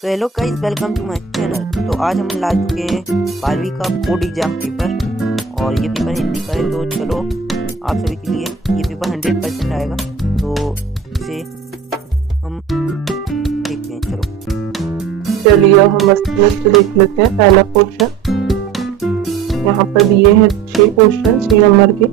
तो hello guys, welcome to my channel. तो आज हम ला चुके हैं 12वीं का बोर्ड एग्जाम पेपर और ये पेपर हिंदी का है। तो चलो आप सभी के लिए ये पेपर 100% आएगा, तो इसे हम देखते हैं। चलिए हम मस्त मस्त देख लेते हैं। पहला क्वेश्चन यहाँ पर दिए हैं 6 क्वेश्चन 6 नंबर के।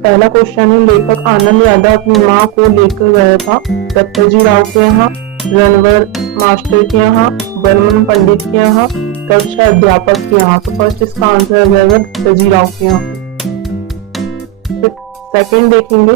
पहला क्वेश्चन है, लेखक आनंद यादव अपनी माँ को लेकर गया था दत्ताजी राव के यहाँ, रणवर मास्टर के यहाँ, बर्मन पंडित के यहाँ, कक्षा अध्यापक के यहाँ। तो फर्स्ट इसका आंसर हो जाएगा दत्ताजी राव के यहाँ। सेकंड देखेंगे,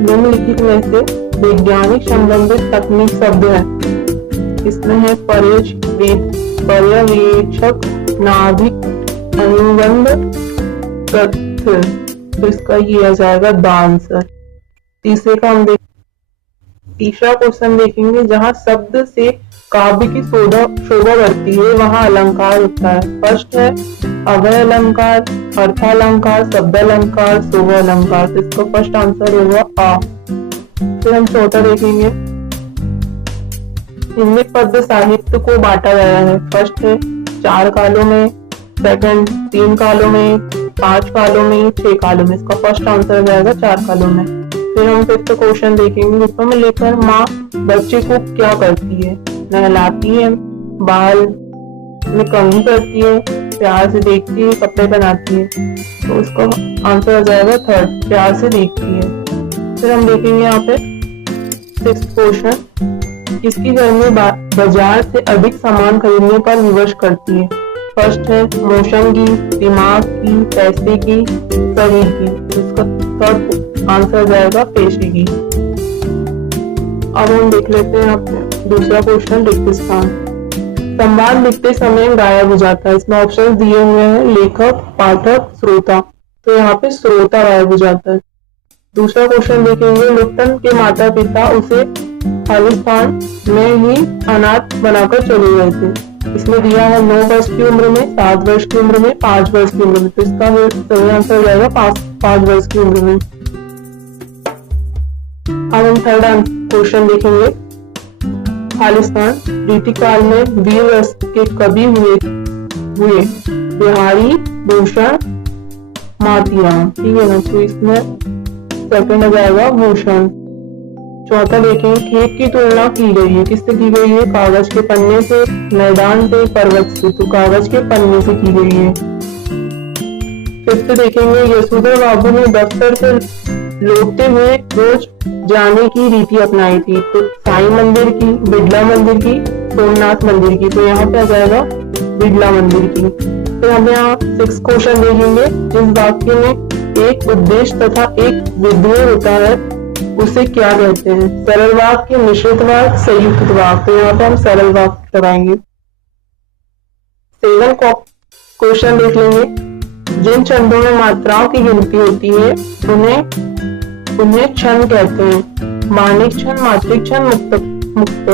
निम्नलिखित में से वैज्ञानिक संबंधित तकनीक शब्द है। इसमें है पर्यवेक्षक, नाभिक, अनुबंध, तथ्य। तो इसका ये आ जाएगा द आंसर। तीसरे का हम तीसरा क्वेश्चन देखेंगे, जहाँ शब्द से काव्य की शोभा बढ़ती है वहाँ अलंकार होता है। फर्स्ट है अभय अलंकार, अर्थालंकार, शब्द अलंकार, शोभा अलंकार। तो इसका फर्स्ट आंसर होगा आ। फिर हम चौथा देखेंगे, इनमें पद्य साहित्य को बांटा गया है। फर्स्ट है 4 कालों में, सेकंड 3 कालों में, 5 कालों में, 6 कालों में। इसका फर्स्ट आंसर हो जाएगा 4 कालों में। फिर हम फिफ्थ क्वेश्चन देखेंगे, रूपों में लेकर माँ बच्चे को क्या करती है? नहलाती है, बाल में कंघी करती है, प्यार से देखती है, कपड़े बनाती है। तो इसका आंसर हो जाएगा थर्ड, प्यार से देखती है। फिर हम देखेंगे यहाँ पे सिक्स्थ क्वेश्चन, किसकी घर में बाजार से अधिक सामान खरीदने पर विवश करती है? फर्स्ट है मोशन की, दिमाग की, पैसे की, शरीर की। इसका थर्ड आंसर जाएगा पेशे की। अब हम देख लेते हैं आपने दूसरा क्वेश्चन, रिक्त स्थान। संवाद लिखते समय गायब हो जाता है। इसमें ऑप्शन दिए हुए हैं लेखक, पाठक, श्रोता। तो यहाँ पे श्रोता गायब हो जाता है। दूसरा क्वेश्चन देखेंगे, लिप्टन के माता पिता उसे खालिस्तान में ही अनाथ बनाकर चले गए थे। इसमें दिया है 9 वर्ष की उम्र में, 7 वर्ष की उम्र में, 5 वर्ष की उम्र में। तो इसका सही आंसर हो जाएगा 5 वर्ष की उम्र में। अब हम थर्ड क्वेश्चन देखेंगे, खालिस्तान ब्रिटिश काल में वीर रस के कवि हुए बिहारी भूषण मातीराम। ठीक है ना, तो इसमें सेकंड हो जाएगा भूषण। चौथा देखेंगे, खेत की तुलना की गई है। किससे की गई है? कागज के पन्ने से, मैदान से, पर्वत से। तो कागज के पन्ने से की गई है। फिफ्थ देखेंगे, यशोधर बाबू ने दफ्तर से लौटते हुए रोज जाने की रीति अपनाई थी। तो साईं मंदिर की, बिड़ला मंदिर की, सोमनाथ मंदिर की। तो यहाँ पे आ जाएगा बिड़ला मंदिर की। फिर हम यहाँ 6 क्वेश्चन देखेंगे, जिस वाक्य में एक उद्देश्य तथा एक विधेय होता है उसे क्या कहते हैं? सरल वाक्य, मिश्रित वाक्य, संयुक्त वाक्य। तो यहाँ पे हम सरल वाक्य लगाएंगे। 7 क्वेश्चन देख लेंगे, जिन छंदों में मात्राओं की गिनती होती है उन्हें क्षण कहते हैं। मानिक क्षण, मात्रिक क्षण, मुक्त।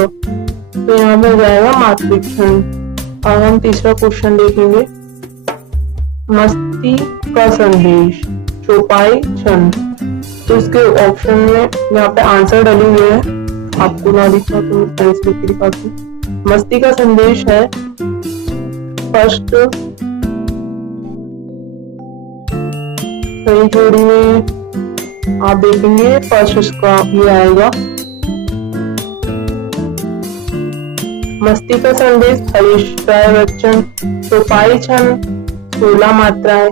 तो यहाँ पे जाएगा मात्रिक क्षण। अब हम तीसरा क्वेश्चन देखेंगे, मस्ती का संदेश, चौपाई, छंद। तो इसके ऑप्शन में यहाँ पे आंसर डले हुए हैं, आपको ना दिखा तो साइंस लिख के दिखाती हूँ। मस्ती का संदेश है फर्स्ट, सही जोड़ी में आप देखेंगे फर्स्ट इसका ये आएगा। मस्ती का संदेश हरीश राय बच्चन। चौपाई छंद 16 मात्राएं।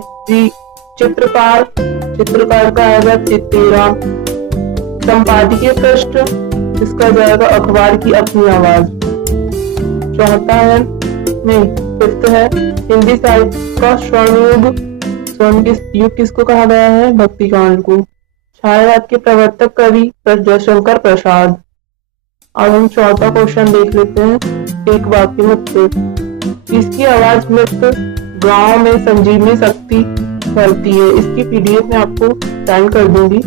चित्रकार का आएगा चित्तीराम। संपादकीय पृष्ठ इसका जाएगा अखबार की अपनी आवाज। चौथा है फिफ्थ है हिंदी साहित्य का स्वर्ण युग किसको कहा गया है? भक्ति कांड को। छायावाद के प्रवर्तक कवि जयशंकर प्रसाद। अब हम चौथा क्वेश्चन देख लेते हैं, एक वाक्य में उत्तर। इसकी आवाज मृत गांव में संजीवनी शक्ति फैलती है। इसकी पीडीएफ में आपको सेंड कर दूंगी,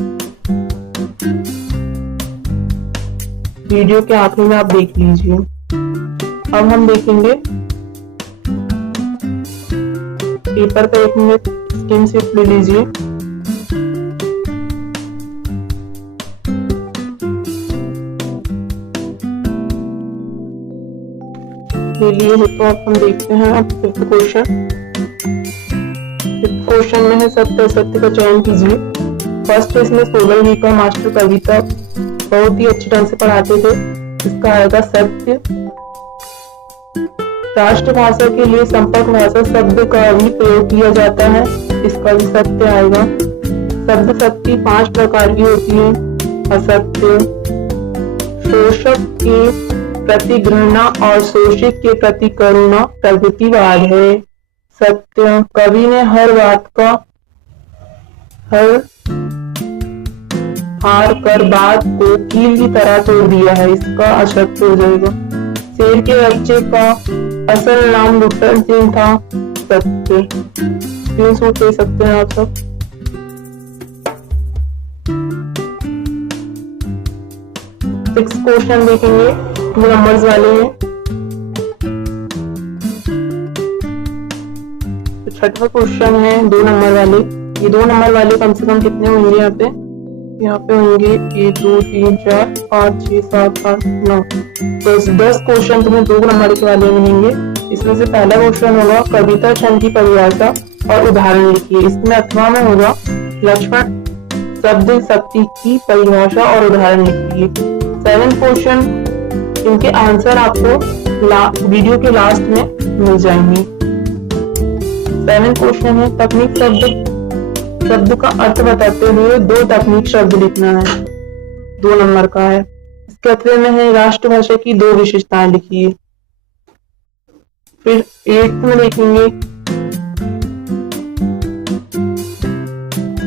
वीडियो के आखिर में आप देख लीजिए। अब हम देखेंगे पेपर पे 1 मिनट स्क्रीन शिफ्ट ले लीजिए। ले लिए हैं। तो अब हम देखते हैं अब फिफ्थ क्वेश्चन। फिफ्थ क्वेश्चन में है सत्य असत्य का चयन कीजिए। फर्स्ट इसमें सोलंकी का मास्टर कविता बहुत ही अच्छी ढंग से पढ़ाते थे। इसका आएगा सत्य। राष्ट्रभाषा के लिए संपर्क भाषा शब्द का भी प्रयोग किया जाता है, इसका भी सत्य आएगा। शब्द शक्ति 5 प्रकार की होती है। असत्य, शोषक के प्रति घृणा और शोषित के प्रति करुणा प्रगतिवाद है। सत्य, कवि ने हर बात का हार कर बात को कील की तरह तोड़ दिया है, इसका असत्य हो जाएगा। शेर के बच्चे का असल नाम लुट्टन सिंह था। सत्य, स्क्रीनशॉट ले सकते हैं आप सब। सिक्स क्वेश्चन देखेंगे, 2 नंबर्स वाले हैं। तो छठा क्वेश्चन है 2 नंबर वाले। ये 2 नंबर वाले कम से कम कितने होंगे यहाँ पे? यहाँ पे होंगे 1 2 3 4 5 6 7 8 9। तो 10 क्वेश्चन तुम्हें 2 नंबर के वाले मिलेंगे। इसमें से पहला क्वेश्चन होगा कविता छंद की परिभाषा और उदाहरण लिखिए। इसमें अथवा में होगा लक्ष्मण शब्द शक्ति की परिभाषा और उदाहरण लिखिए। 7 क्वेश्चन, इनके आंसर आपको वीडियो के लास्ट में मिल जाएंगे। 7 क्वेश्चन है तकनीक शब्द का अर्थ बताते हुए 2 तकनीक शब्द लिखना है, 2 नंबर का है। इसके अथवे में है राष्ट्रभाषा की 2 विशेषताएं लिखिए। फिर 8th में देखेंगे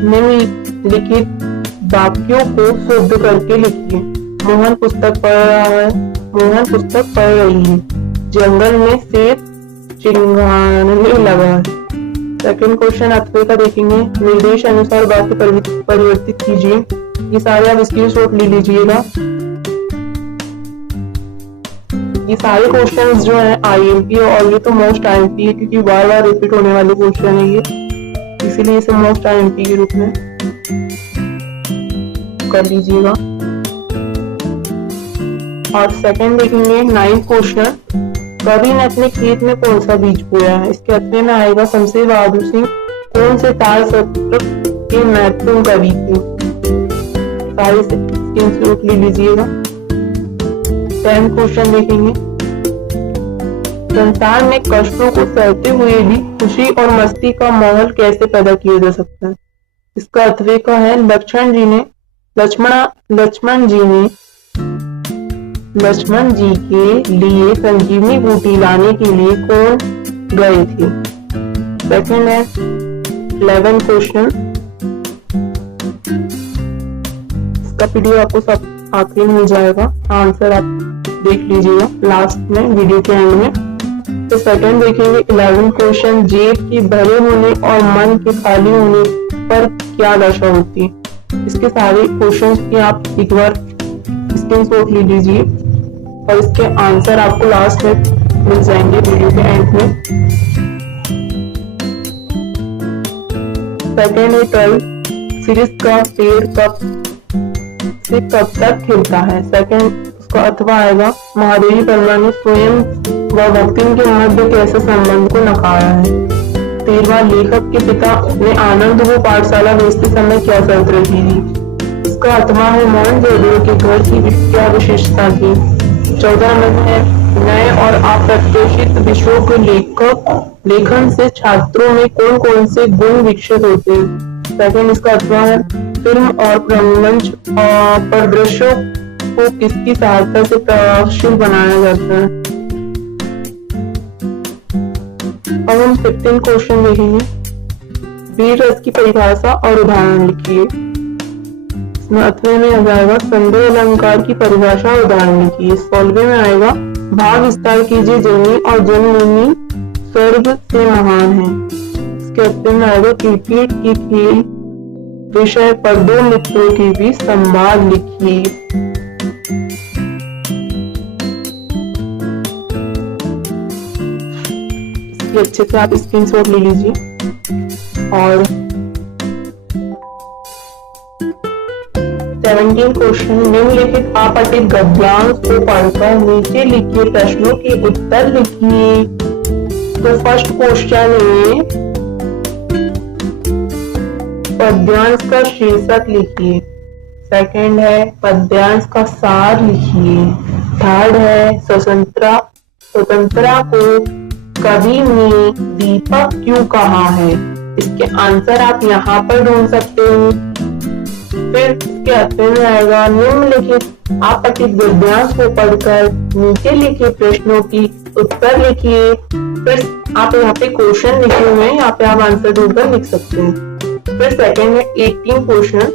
निम्नलिखित वाक्यों को शुद्ध करके लिखिए। मोहन पुस्तक पढ़ रहा है, मोहन पुस्तक पढ़ रही है। जंगल में शेर चिंगाने लगा है। सेकंड क्वेश्चन अथवे का देखेंगे। निर्देश अनुसार वाक्य परिवर्तित कीजिए। ये सारे आप स्क्रीनशॉट ले लीजिएगा। ये सारे क्वेश्चंस जो है आईएमपी और ये तो मोस्ट आईएमपी है, क्योंकि बार बार रिपीट होने वाले क्वेश्चन है ये, इसीलिए इसे मोस्ट आईएमपी के रूप में कर लीजिएगा। और सेकंड देखेंगे 9th क्वेश्चन। कवि ने अपने खेत में कौन सा बीज बोया है? इसके अथवे में आएगा शमशेर बहादुर सिंह कौन से ताल सत्र के महत्वपूर्ण कवि थे? सारे स्क्रीनशॉट ले लीजिएगा। 10th क्वेश्चन देखेंगे। संसार में कष्टों को सहते हुए भी खुशी और मस्ती का माहौल कैसे पैदा किया जा सकता है? इसका अथवे का है लक्ष्मण जी के लिए संजीवनी बूटी लाने के लिए कौन गए थे? सेकंड है 11th क्वेश्चन। इसका पीडीएफ आपको सब आखिरी में मिल जाएगा, आंसर आप देख लीजिएगा लास्ट में वीडियो के एंड में। तो सेकंड देखेंगे 11th क्वेश्चन। जेब के भरे होने और मन के खाली होने पर क्या दशा होती है? इसके सारे क्वेश्चन की आप एक बार स्क्रीनशॉट ले लीजिए और इसके आंसर आपको लास्ट में मिल जाएंगे वीडियो के एंड में। सेकंड है 12 सीरीज का पेड़ कब तक खिलता है? सेकंड उसका अथवा आएगा महादेवी वर्मा ने स्वयं व भक्ति के मध्य कैसे संबंध को नकारा है? 13वां लेखक के पिता ने आनंद को पाठशाला भेजते समय क्या शर्त रखी थी? इसका अथवा है मोहनजोदड़ो के घर की क्या विशेषता थी? 14 नंबर है नए और अप्रत्याशित विषयों के लेखन से छात्रों में कौन कौन से गुण विकसित होते हैं? सेकंड इसका अथवा है फिल्म और रंगमंच परिदृश्यों को किसकी सहायता से प्रभावशील बनाया जाता है? अब हम 15 क्वेश्चन देखेंगे। वीर रस की परिभाषा और उदाहरण लिखिए। इसमें अथवे में आ जाएगा संदेह अलंकार की परिभाषा और उदाहरण लिखिए। 16वें में आएगा भाव विस्तार कीजिए जननी और जन्मभूमि स्वर्ग से महान है। इसके अथवे में आएगा क्रिकेट की खेल विषय पर 2 मित्रों के बीच संवाद लिखिए। इसकी अच्छे से आप स्क्रीनशॉट ले लीजिए। और 17 क्वेश्चन। निम्नलिखित अपठित गद्यांश को पढ़कर नीचे लिखे प्रश्नों के उत्तर लिखिए। तो फर्स्ट क्वेश्चन है, पद्यांश का शीर्षक लिखिए। सेकंड है, पद्यांश का सार लिखिए। थर्ड है, स्वतंत्रता को कवि ने दीपक क्यों कहा है। इसके आंसर आप यहाँ पर ढूंढ सकते हो। फिर इसके अध्ययन में आएगा, निम्नलिखित अपठित गद्यांश को पढ़कर नीचे लिखे प्रश्नों की उत्तर लिखिए। फिर आप यहाँ पे क्वेश्चन लिखे हुए हैं, यहाँ पे आप आंसर ढूंढकर लिख सकते हैं। फिर सेकंड है 18 क्वेश्चन,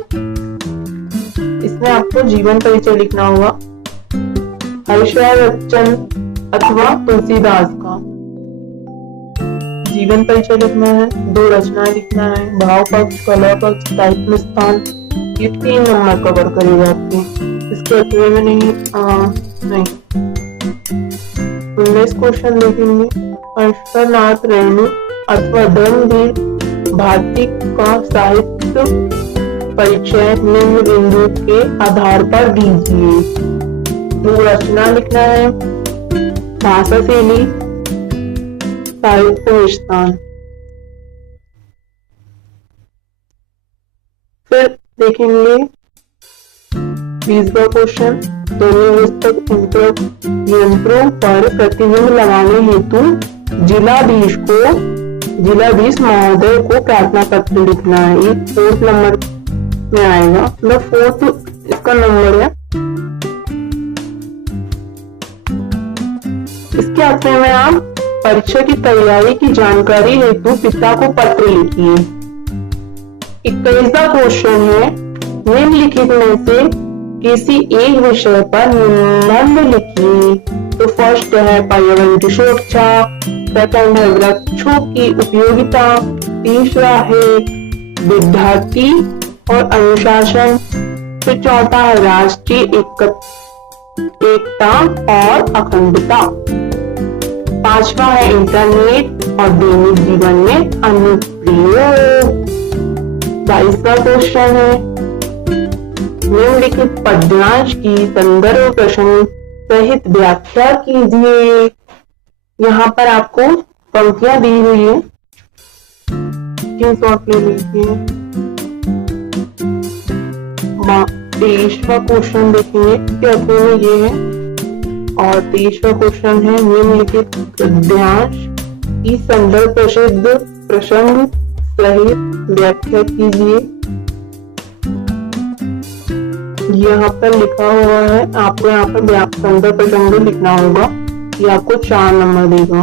इसमें आपको जीवन परिचय लिखना होगा हर्षराय बच्चन अथवा तुलसीदास का। जीवन परिचय लिखना है, 2 रचनाएं लिखना है, भाव पक्ष, कला पक्ष, साहित्य स्थान, ये 3 नंबर कवर करेगा आपके। इसके अगले में नहीं 19 क्वेश्चन देखेंगे, हर्षनाथ रेणु अथवा धर्मवीर भारती का साहित्य परिचय निम्न बिंदु के आधार पर दीजिए। 2 रचना लिखना है, भाषा शैली, साहित्य स्थान। फिर देखेंगे 20वां क्वेश्चन, यंत्रों पर प्रतिबिंब लगाने हेतु जिलाधीश महोदय को प्रार्थना पत्र लिखना है। ये 4th नंबर में आएगा, मतलब 4th इसका नंबर है। इसके आखिर में आप परीक्षा की तैयारी की जानकारी हेतु पिता को पत्र लिखिए। 21वां क्वेश्चन है, निम्नलिखित में से किसी एक विषय पर निबंध लिखिए। तो फर्स्ट है पर्यावरण की सुरक्षा, सेकंड है वृक्षों की उपयोगिता, तीसरा है विद्यार्थी और अनुशासन, फिर चौथा है राष्ट्रीय एकता और अखंडता, 5वां है इंटरनेट और दैनिक जीवन में अनुप्रयोग। 22वां क्वेश्चन है, निम्नलिखित पद्यांश की संदर्भ प्रश्न सहित व्याख्या कीजिए। यहाँ पर आपको पंक्तियां दी हुई है, स्क्रीनशॉट ले लीजिए। 23वां क्वेश्चन देखेंगे, इसके अध्ययन में ये है। और 23वां क्वेश्चन है, निम्नलिखित गद्यांश की संदर्भ प्रसिद्ध प्रसंग सहित व्याख्या कीजिए। यहाँ पर लिखा हुआ है, आपको यहाँ पर संदर्भ प्रसंग लिखना होगा, ये आपको 4 नंबर देगा।